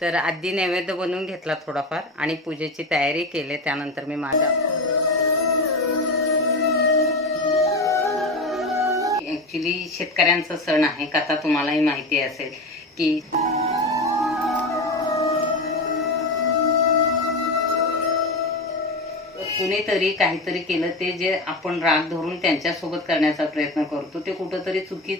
तर आधी नैवेद्य बनवून घेतला थोडाफार आणि पूजेची तयारी केली त्यानंतर मी माझा ॲक्च्युली शेतकऱ्यांचा सण आहे कथा तुम्हालाही माहिती असेल की कुणीतरी काहीतरी केलं ते जे आपण राग धरून त्यांच्यासोबत करण्याचा प्रयत्न करतो ते कुठंतरी चुकी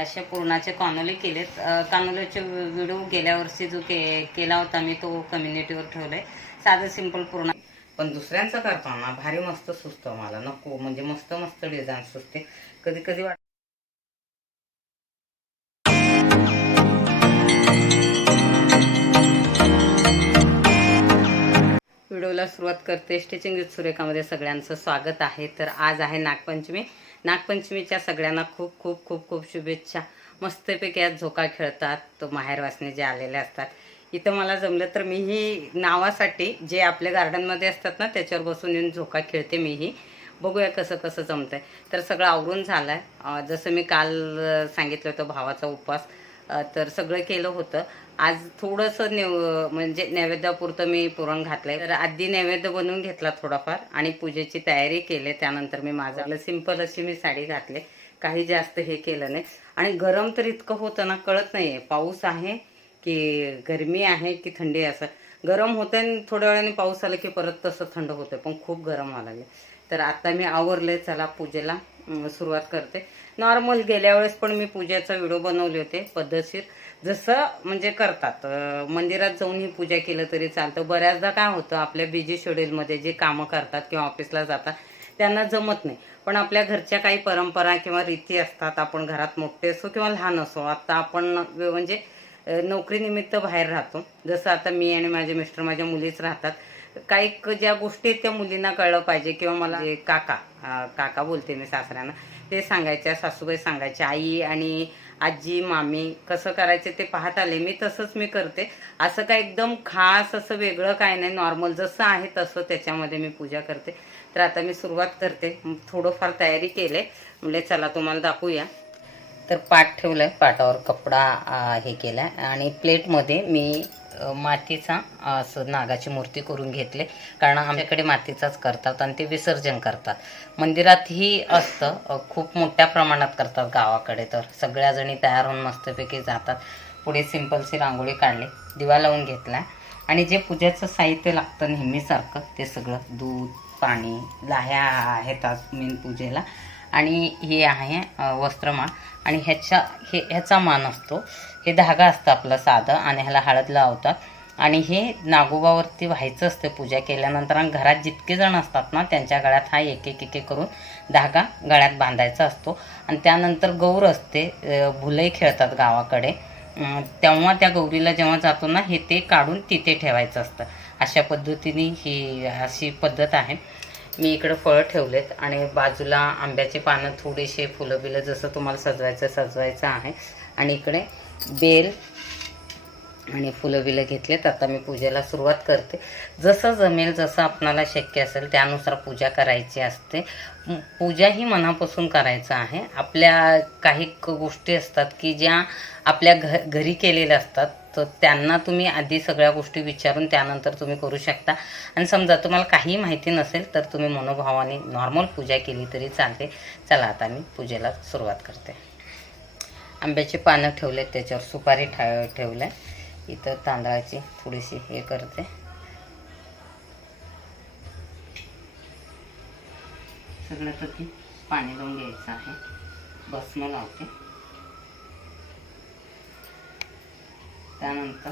असे पूर्णाचे कानोले केलेत. अं, कानोल्याचे व्हिडिओ गेल्या वर्षी जो के केला होता मी तो कम्युनिटीवर ठेवलाय. साधं सिंपल पूर्ण. पण दुसऱ्यांचं करताना भारी मस्त सुचतं मला. नको म्हणजे मस्त मस्त डिझाईन सुचते. कधी कधी वाट व्हिडिओला सुरुवात करते. स्टिचिंग विथ सुरेखामध्ये सगळ्यांचं स्वागत आहे. तर आज आहे नागपंचमी. नागपंचमीच्या सगळ्यांना खूप खूप खूप खूप शुभेच्छा. मस्तपैकी आज झोका खेळतात तो माहेरवासने जे आलेले असतात. इथं मला जमलं तर मीही नावासाठी जे आपल्या गार्डनमध्ये असतात ना त्याच्यावर बसून येऊन झोका खेळते मीही. बघूया कसं कसं जमतंय. तर सगळं आवरून झालं आहे जसं मी काल सांगितलं होतं भावाचा उपवास. तर सगळं केलं होतं. आज थोडंसं नेव म्हणजे नैवेद्यापुरतं मी पुरण घातलंय. तर आधी नैवेद्य बनवून घेतला थोडाफार आणि पूजेची तयारी केली. त्यानंतर मी माझं सिंपल अशी मी साडी घातली. काही जास्त हे केलं नाही. आणि गरम तर इतकं होतं ना कळत नाहीये. पाऊस आहे की गरमी आहे की थंडी असं. गरम होतं आणि थोड्या वेळाने पाऊस आला की परत तसं थंड होतं पण खूप गरम व्हायला लागले तर आता मी आवरले चला पूजेला सुरुवात करते. नॉर्मल गेल्या वेळेस पण मी पूजेचा व्हिडिओ बनवले होते पद्धतशीर. जसं म्हणजे करतात. मंदिरात जाऊन ही पूजा केलं तरी चालतं. बऱ्याचदा काय होतं आपल्या बिझी शेड्यूलमध्ये जे कामं करतात किंवा ऑफिसला जातात त्यांना जमत नाही. पण आपल्या घरच्या काही परंपरा किंवा रीती असतात आपण घरात मोठे असो किंवा लहान असो आता आपण म्हणजे नोकरीनिमित्त बाहेर राहतो. जसं आता मी आणि माझे मिस्टर माझ्या मुलीच राहतात. काही क- ज्या गोष्टी आहेत त्या मुलींना कळलं पाहिजे किंवा मला काका काका बोलते मी सासऱ्यांना ते सांगायच्या सासूबाई सांगायच्या आई आणि आजी मामी कसं करायचे ते पाहत आले. मी तसंच मी करते. असं काय एकदम खास असं वेगळं काय नाही. नॉर्मल जसं आहे तसं त्याच्यामध्ये मी पूजा करते. तर आता मी सुरुवात करते. थोडंफार तयारी केले. म्हणजे चला तुम्हाला दाखवूया. तर पाट आहे पाटावर कपडा हे हे आहे आणि प्लेटमध्ये मी मातीचा असं नागाची मूर्ती करून घेतले. कारण आमच्याकडे मातीचाच करतात आणि ते विसर्जन करतात. मंदिरातही असतं खूप मोठ्या प्रमाणात करतात गावाकडे तर. सगळ्याजणी तयार होऊन मस्तपैकी जातात. पुढे सिंपलशी रांगोळी काढली दिवा लावून घेतला आणि जे पूजेचं साहित्य लागतं नेहमीसारखं ते सगळं दूध पाणी लाह्या आहेत आज मेन पूजेला. आणि हे आहे अ, वस्त्रमाळ आणि ह्याच्या हे ह्याचा मान असतो. हे धागा असतं आपलं साधं आणि ह्याला हळद लावतात. आणि हे नागोबावरती व्हायचं असतं पूजा केल्यानंतर आणि घरात जितके जण असतात ना त्यांच्या गळ्यात हा एक एक एक करून धागा गळ्यात बांधायचा असतो. आणि त्यानंतर गौर असते भुलई खेळतात गावाकडे. तेव्हा त्या गौरीला जेव्हा जातो ना हे ते काढून तिथे ठेवायचं असतं. अशा पद्धतीने ही अशी पद्धत आहे. मी इकडं फळं ठेवलेत आणि बाजूला आंब्याचे पानं थोडेसे फुलं बिलं जसं तुम्हाला सजवायचं सजवायचं आहे. आणि इकडे बेल आणि फुलं बिलं घेतलेत. आता मी पूजेला सुरुवात करते. जसं जमेल जसं आपणाला शक्य असेल त्यानुसार पूजा करायची असते. पूजा ही मनापासून करायचं आहे. आपल्या काही गोष्टी असतात की ज्या आपल्या घ घरी केलेल्या असतात. तर त्यांना तुम्ही आधी सगळ्या गोष्टी विचारून त्यानंतर तुम्ही करू शकता. आणि समजा तुम्हाला काही माहिती नसेल तर तुम्ही मनोभावाने नॉर्मल पूजा केली तरी चालते. चला आता मी पूजेला सुरुवात करते. आंब्याची पानं ठेवलेत त्याच्यावर सुपारी ठा ठेवलं इथं तांदळाची थोडीशी हे करते. सगळ्यात पाणी लावून घ्यायचं आहे. भस्म लावते. त्यानंतर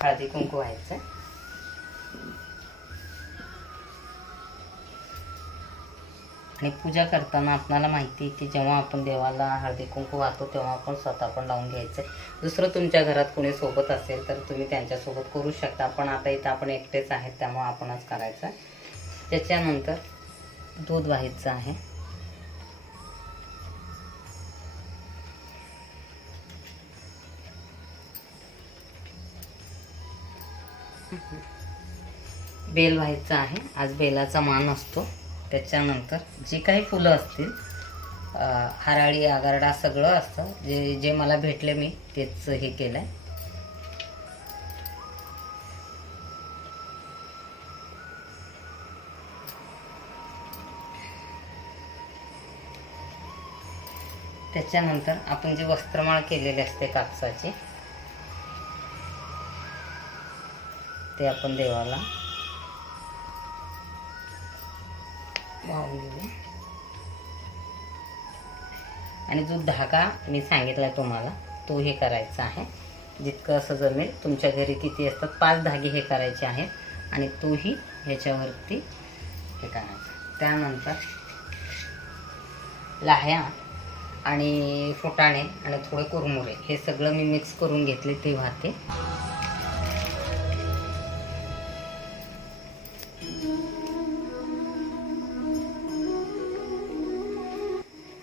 हळदी कुंकू व्हायचं आणि पूजा करताना आपणाला माहिती की जेव्हा आपण देवाला हळदी कुंकू वाहतो तेव्हा आपण स्वतः पण लावून घ्यायचं दुसरं तुमच्या घरात कोणी सोबत असेल तर तुम्ही त्यांच्यासोबत करू शकता. पण आता इथं आपण एकटेच आहेत त्यामुळे आपणच करायचं त्याच्यानंतर दूध व्हायचं आहे. बेल व्हायचं आहे. आज बेलाचा मान असतो. त्याच्यानंतर जी काही फुलं असतील हराळी आगारडा सगळं असतं. जे जे मला भेटले मी तेच हे केलं आहे त्याच्यानंतर आपण जे वस्त्रमाळ केलेले असते कापसाचे ते आपण देवाला. वाहून घेऊ आणि जो धागा मी सांगितला तुम्हाला तो हे करायचा आहे. जितकं असं जमेल तुमच्या घरी किती असतात पाच धागे हे करायचे आहेत. आणि तोही ह्याच्यावरती हे करायचा. त्यानंतर लाह्या आणि फुटाणे आणि थोडे कुरमुरे हे सगळं मी मिक्स करून घेतले ते.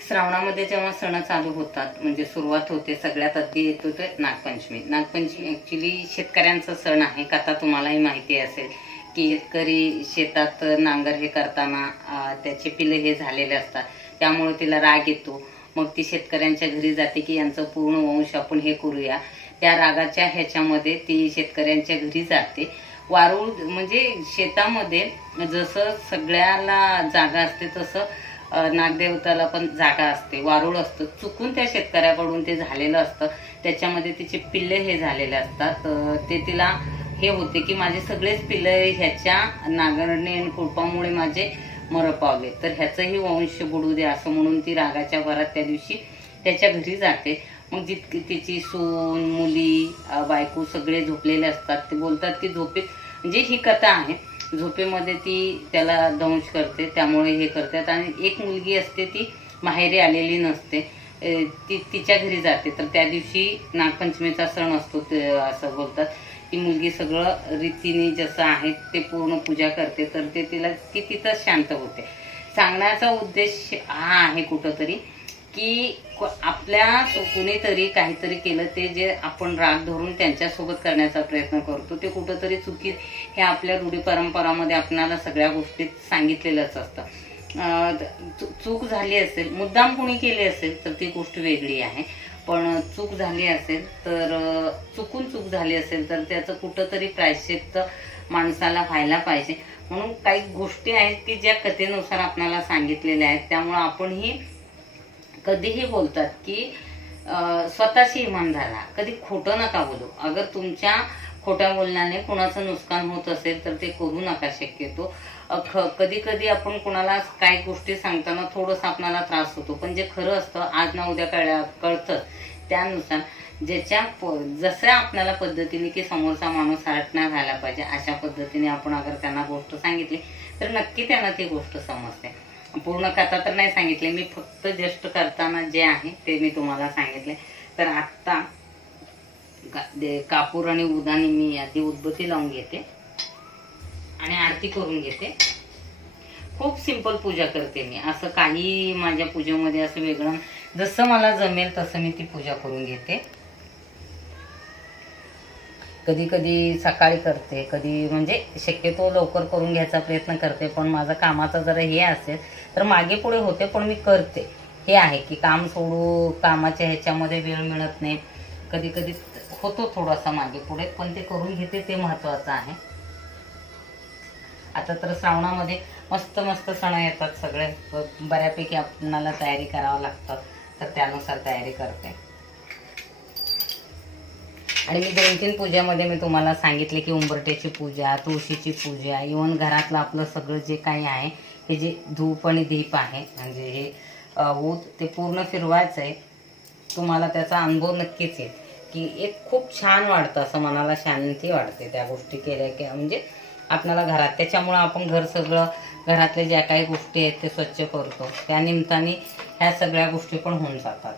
श्रावणामध्ये जेव्हा सण चालू होतात म्हणजे सुरुवात होते सगळ्यात आधी येतो ते नागपंचमी. नागपंचमी ॲक्च्युली शेतकऱ्यांचा सण आहे कथा तुम्हालाही माहिती असेल की शेतकरी शेतात नांगर हे करताना त्याचे पिलं हे झालेले असतात. त्यामुळे तिला राग येतो. मग ती शेतकऱ्यांच्या घरी जाते की यांचं पूर्ण वंश आपण हे करूया. त्या रागाच्या ह्याच्यामध्ये ती शेतकऱ्यांच्या घरी जाते. वारूळ म्हणजे शेतामध्ये जसं सगळ्याला जागा असते तसं नागदेवताला पण जागा असते वारूळ असतं. चुकून त्या शेतकऱ्याकडून ते झालेलं असतं. त्याच्यामध्ये तिचे पिल्ले हे झालेले असतात. ते तिला हे होते की माझे सगळेच पिल्ले ह्याच्या नागरणे आणि कुळपामुळे माझे मर पावले तर ह्याचंही वंश बुडू दे असं म्हणून ती रागाच्या भरात त्या दिवशी त्याच्या घरी जाते. मग जितकी तिची सून मुली बायको सगळे झोपलेले असतात. ते बोलतात की झोपेत म्हणजे ही कथा आहे. झोपेमध्ये ती त्याला दंश करते त्यामुळे हे करतात. आणि एक मुलगी असते ती माहेरी आलेली नसते. ती तिच्या घरी जाते. तर त्या दिवशी नागपंचमीचा सण असतो ते असं बोलतात. ती मुलगी सगळं रीतीने जसं आहे ते पूर्ण पूजा करते. तर ते तिला ती तिथंच शांत होते. सांगण्याचा उद्देश हा आहे कुठंतरी. की आपल्या कुणीतरी काहीतरी केलं ते जे आपण राग धरून त्यांच्यासोबत करण्याचा प्रयत्न करतो ते कुठंतरी चुकीत हे आपल्या रूढी परंपरामध्ये आपणाला सगळ्या गोष्टीत सांगितलेलंच असतं. चु- चूक झाली असेल मुद्दाम कुणी केली असेल तर ती गोष्ट वेगळी आहे. पण चूक झाली असेल तर चुकून चूक झाली असेल तर त्याचं कुठंतरी प्रायश्चित्त माणसाला व्हायला पाहिजे. म्हणून काही गोष्टी आहेत की ज्या कथेनुसार आपणाला सांगितलेल्या आहेत त्यामुळं आपणही कधीही बोलतात की स्वतःशी इमानदारा कधी खोटं नका बोलू. अगर तुमच्या खोट्या बोलण्याने कुणाचं नुकसान होत असेल तर ते करू नका शक्यतो. कधी कधी आपण कुणाला काही गोष्टी सांगताना थोडंसं आपणाला त्रास होतो. पण जे खरं असतं आज ना उद्या कळल्या कळतं त्यानुसार. ज्याच्या प जसं आपल्याला पद्धतीने की समोरचा माणूस हरटणार झाला पाहिजे अशा पद्धतीने आपण अगर त्यांना गोष्ट सांगितली तर नक्की त्यांना ती गोष्ट समजते. पूर्ण कथा तर नाही सांगितले. मी फक्त जस्ट करताना जे आहे ते मी तुम्हाला सांगितले. तर आत्ता कापूर आणि उदाने मी आधी उदबत्ती लावून घेते आणि आरती करून घेते. खूप सिंपल पूजा करते मी. असं काही माझ्या पूजेमध्ये असं वेगळं जसं मला जमेल तसं मी ती पूजा करून घेते. कधी कधी सकाळी करते कधी म्हणजे शक्यतो लवकर करून घ्यायचा प्रयत्न करते पण माझं कामाचं जरा हे असेल तर मागे पुढे होते पण मी करते. हे आहे की काम सोडू कामाच्या ह्याच्यामध्ये वेळ मिळत नाही. कधी कधी होतो थोडासा मागे पुढे पण ते करून घेते ते महत्त्वाचं आहे. आता तर श्रावणामध्ये मस्त मस्त सण येतात सगळे. बऱ्यापैकी आपणाला तयारी करावं लागतं तर त्यानुसार तयारी करते. आणि मी दोन तीन पूजामध्ये मी तुम्हाला सांगितले की उंबरट्याची पूजा तुळशीची पूजा इवन घरातलं आपलं सगळं जे काही आहे हे जे धूप आणि दीप आहे म्हणजे हे ऊत ते पूर्ण फिरवायचं आहे. तुम्हाला त्याचा अनुभव नक्कीच येईल. की एक खूप छान वाटतं असं मनाला शांती वाटते त्या गोष्टी केल्या की म्हणजे आपल्याला घरात त्याच्यामुळं आपण घर सगळं घरातल्या ज्या काही गोष्टी आहेत ते स्वच्छ करतो. त्या निमित्ताने ह्या सगळ्या गोष्टी पण होऊन जातात.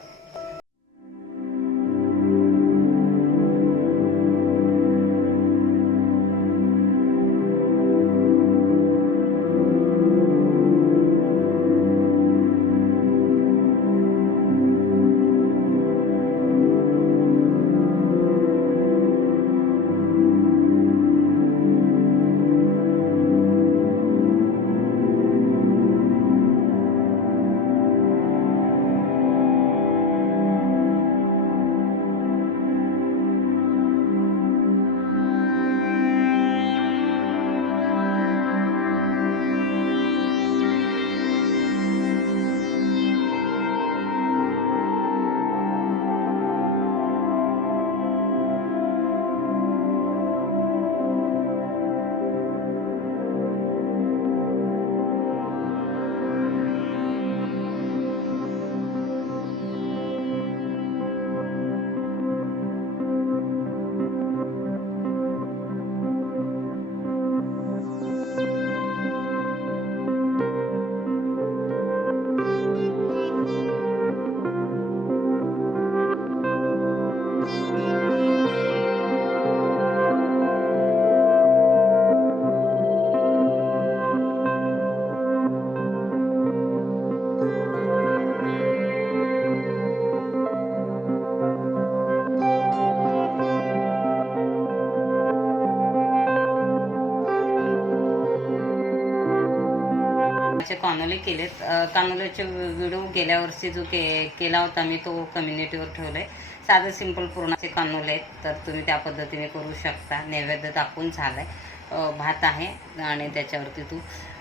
कानोले केलेत. कानोल्याचे व्हिडिओ गेल्या वर्षी जो के केला होता मी तो कम्युनिटीवर ठेवला आहे साधं सिंपल पुरणाचे कानोले आहेत तर तुम्ही त्या पद्धतीने करू शकता. नैवेद्य दाखवून झालं आहे भात आहे आणि त्याच्यावरती तू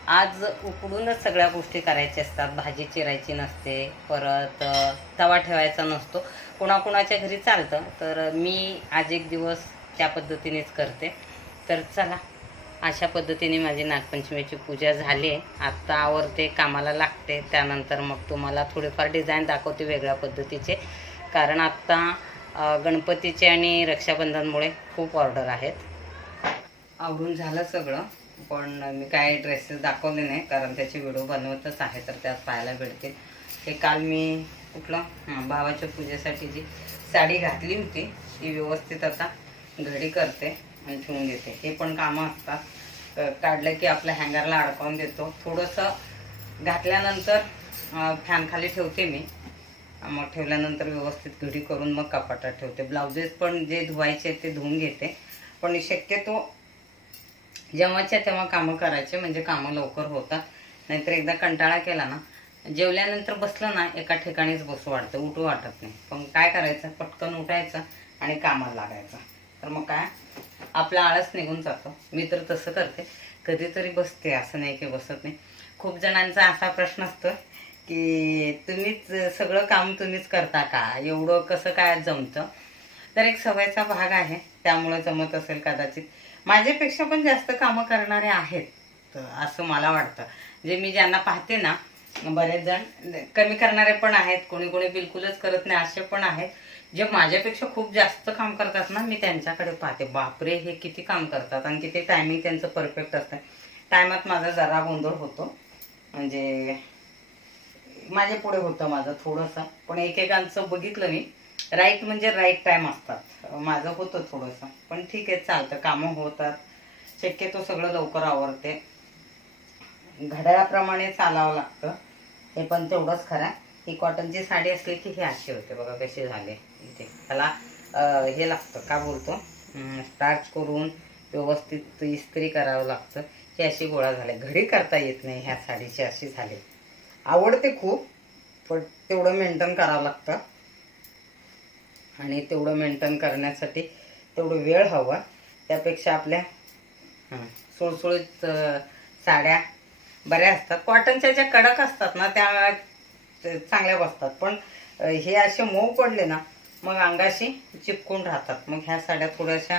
आज उकडूनच सगळ्या गोष्टी करायच्या असतात. भाजी चिरायची नसते परत तवा ठेवायचा नसतो. कोणाकोणाच्या घरी चालतं तर मी आज एक दिवस त्या पद्धतीनेच करते. तर चला अशा पद्धतीने माझी नागपंचमीची पूजा झाली. आहे आत्ता आवरते कामाला लागते. त्यानंतर मग तुम्हाला थोडेफार डिझाईन दाखवते वेगळ्या पद्धतीचे. कारण आत्ता गणपतीचे आणि रक्षाबंधनमुळे खूप ऑर्डर आहेत. आवडून झालं सगळं. पण मी काय ड्रेसेस दाखवले नाही. कारण त्याचे व्हिडिओ बनवतच आहे तर त्यात पाहायला भेटतील ते काल मी कुठलं? भावाच्या पूजेसाठी जी साडी घातली होती ती व्यवस्थित आता घडी करते. आणि ठेवून देते. हे पण कामं असतात. काढलं की आपल्या हँगरला अडकवून देतो. थोडंसं घातल्यानंतर फॅन खाली ठेवते मी. मग ठेवल्यानंतर व्यवस्थित घडी करून मग कपाटात ठेवते. ब्लाउजेस पण जे धुवायचे ते धुवून घेते. पण शक्यतो जेव्हाच्या तेव्हा कामं करायचे म्हणजे कामं लवकर होतात. नाहीतर एकदा कंटाळा केला ना जेवल्यानंतर बसलं ना एका ठिकाणीच बसू वाटतं उठू वाटत नाही. पण काय करायचं? पटकन उठायचं आणि कामाला लागायचं. तर मग काय? आपला आळस निघून जातो. मी तर तसं करते. कधीतरी बसते असं नाही की बसत नाही. खूप जणांचा असा प्रश्न असतो की तुम्हीच सगळं काम तुम्हीच करता का? एवढं कसं काय जमतं? तर एक सवयचा भाग आहे. त्यामुळं जमत असेल कदाचित. माझ्यापेक्षा पण जास्त कामं करणारे आहेत असं मला वाटतं. जे मी ज्यांना पाहते ना बरेच जण कमी करणारे पण आहेत. कोणी कोणी बिलकुलच करत नाही असे पण आहेत. जे माझ्यापेक्षा खूप जास्त काम करतात ना मी त्यांच्याकडे पाहते. बापरे हे किती काम करतात आणि किती टायमिंग त्यांचं परफेक्ट असतं. टायमात माझा जरा गोंधळ होतो. म्हणजे माझ्या पुढे होतं माझं थोडंसं. पण एकेकांचं बघितलं मी राईट म्हणजे राईट टाइम असतात. माझं होतं थोडंसं. पण ठीक आहे चालतं. कामं होतात. शक्यतो सगळं लवकर आवरते. घड्याळाप्रमाणे चालावं लागतं. हे पण तेवढंच खरं आहे. ही कॉटनची साडी असली की हे अशी होते बघा कशी झाले. इथे त्याला हे लागतं का बोलतो? स्टार्च करून व्यवस्थित इस्त्री करावं लागतं. ही अशी गोळा झाले. घरी करता येत नाही ह्या साडीची अशी झाली. आवडते खूप पण तेवढं मेंटेन करावं लागतं. आणि तेवढं मेंटेन करण्यासाठी तेवढं वेळ हवा. त्यापेक्षा आपल्या सुळसुळीत साड्या बऱ्या असतात. कॉटनच्या ज्या कडक असतात ना त्या चांगल्या बसतात. पण हे असे मऊ पडले ना मग अंगाशी चिपकून राहतात. मग ह्या साड्या थोड्याशा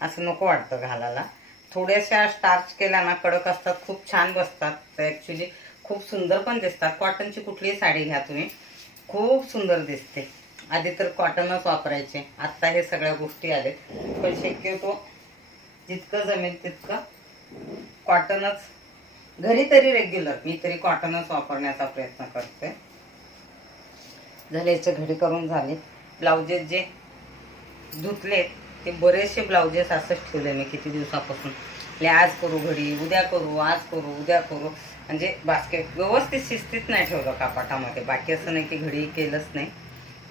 असं नको वाटतं घालायला. थोड्याशा स्टार्च केल्या ना कडक असतात खूप छान बसतात. ॲक्च्युली खूप सुंदर पण दिसतात. कॉटनची कुठलीही साडी घ्या तुम्ही खूप सुंदर दिसते. आधी तर कॉटनच वापरायचे. आत्ता हे सगळ्या गोष्टी आलेत. पण शक्यतो जितकं जमेल तितकं कॉटनच घरी तरी रेग्युलर मी तरी कॉटनच वापरण्याचा प्रयत्न करते. झाल्याचे घडी करून झाले ब्लाउजेस जे धुतलेत ते बरेचसे ब्लाउजेस असंच ठेवले मी किती दिवसापासून. ले आज करू घडी उद्या करू आज करू उद्या करू. म्हणजे बास्केट व्यवस्थित शिस्तीत नाही ठेवलं कापाटामध्ये. बाकी असं नाही की घडी केलंच नाही.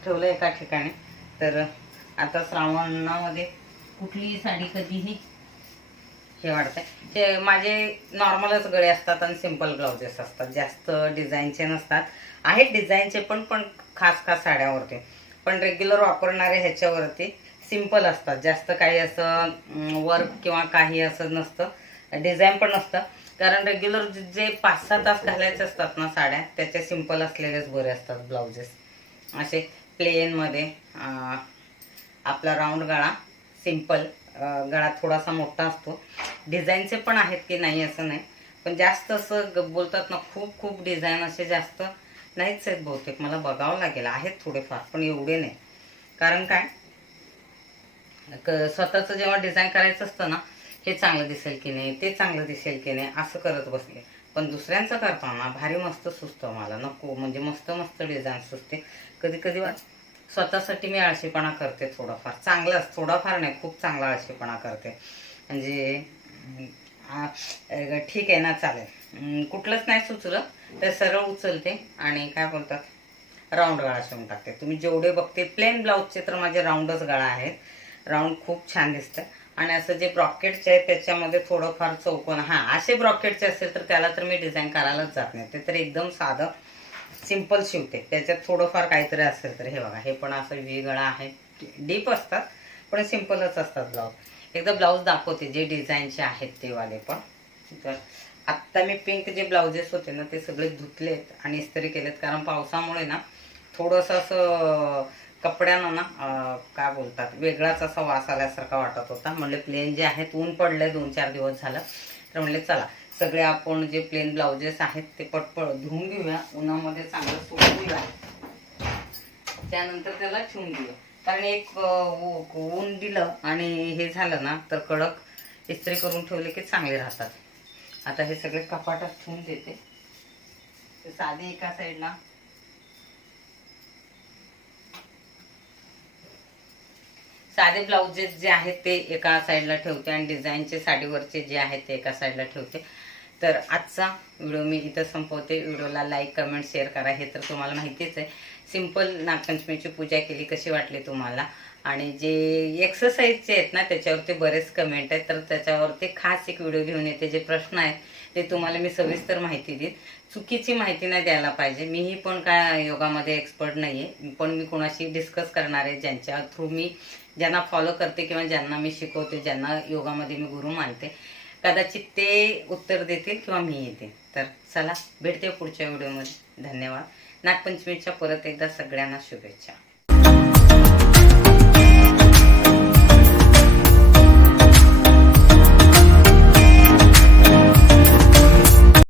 ठेवलं एका ठिकाणी. तर आता श्रावणामध्ये कुठलीही साडी कधीही हे वाटतंय हे माझे नॉर्मलच गळे असतात आणि सिंपल ब्लाउजेस असतात. जास्त डिझाईनचे नसतात. आहेत डिझाईनचे पण पण खास खास साड्यावरती. पण रेग्युलर वापरणारे ह्याच्यावरती सिंपल असतात. जास्त काही असं वर्क किंवा काही असं नसतं. डिझाईन पण नसतं. कारण रेग्युलर जे पाच सहा तास घालायचे असतात ना साड्या त्याच्या सिंपल असलेलेच बरे असतात ब्लाउजेस. असे प्लेनमध्ये आपला राऊंड गळा सिंपल गळा थोडासा मोठा असतो. डिझाईनचे पण आहेत की नाही असं नाही. पण जास्त असं बोलतात ना खूप खूप डिझाईन असे जास्त नाहीच आहेत बहुतेक. मला बघावं लागेल. आहेत थोडेफार पण एवढे नाही. कारण काय? क- स्वतःचं जेव्हा डिझाईन करायचं असतं ना हे चांगलं दिसेल की नाही ते चांगलं दिसेल की नाही असं करत बसले. पण दुसऱ्यांचं करताना भारी मस्त सुचतं मला. नको म्हणजे मस्त मस्त डिझाईन सुचते. कधी कधी स्वतःसाठी मी आळशीपणा करते थोडाफार. चांगलाच थोडाफार नाही खूप चांगला आळशीपणा करते. म्हणजे ठीक आहे ना चालेल. कुठलंच नाही सुचलं तर सरळ उचलते आणि काय बोलतात? राऊंड गळा शिवून टाकते. तुम्ही जेवढे बघते प्लेन ब्लाऊजचे तर माझे राऊंडच गळा आहेत. राऊंड खूप छान दिसतं. आणि असं जे ब्रॉकेटचे आहे त्याच्यामध्ये थोडंफार चौकोन. हा असे ब्रॉकेटचे असेल तर त्याला तर मी डिझाईन करायलाच जात नाही. ते तर एकदम साधं सिंपल शिवते. त्याच्यात थोडंफार काहीतरी असेल तर हे बघा हे पण असं वेगळं आहे. डीप असतात पण सिम्पलच असतात ब्लाऊज एकदा ब्लाऊज दाखवते जे डिझाईनचे आहेत ते वाले पण. तर आत्ता मी पिंक जे ब्लाउजेस होते ना ते सगळे धुतलेत आणि इस्त्री केलेत. कारण पावसामुळे ना थोडंसं असं कपड्यांना ना काय बोलतात वेगळाच असा वास आल्यासारखा वाटत होता. म्हणले प्लेन जे आहेत ऊन पडलंय दोन चार दिवस झालं. तर म्हणले चला सगळे आपण जे प्लेन ब्लाउजेस आहेत ते पटपट धुवून घेऊया. उन्हामध्ये चांगलं सोडूया त्यानंतर त्याला ठेवून घेऊया कारण एक ऊ- ऊन दिलं आणि हे झालं ना तर कडक इस्त्री करून ठेवले की चांगले राहतात. आता हे सगळे कपाटात ठेवून देते. साधे एका साईडला साधे ब्लाउजेस जे आहेत ते एका साईडला ठेवते आणि डिझाईनचे साडीवरचे जे आहेत ते एका साईडला ठेवते. तर आजचा व्हिडिओ मी इथं संपवते. व्हिडिओला लाईक कमेंट शेअर करा. हे तर तुम्हाला माहितीच आहे. सिंपल नागपंचमीची पूजा केली कशी वाटली तुम्हाला? आणि जे एक्सरसाइजचे आहेत ना त्याच्यावरती बरेच कमेंट आहेत. तर त्याच्यावरती खास एक व्हिडिओ घेऊन येते. जे प्रश्न आहेत ते तुम्हाला मी सविस्तर माहिती देईन. चुकीची माहिती नाही द्यायला पाहिजे. मीही पण काय योगामध्ये एक्सपर्ट नाही आहे पण मी कोणाशी डिस्कस करणार आहे ज्यांच्या थ्रू मी ज्यांना फॉलो करते किंवा ज्यांना मी शिकवते ज्यांना योगामध्ये मी गुरु मानते कदाचित ते उत्तर देतील किंवा मी येते. तर चला भेटते पुढच्या व्हिडिओमध्ये धन्यवाद. नागपंचमीच्या परत एकदा सगळ्यांना शुभेच्छा.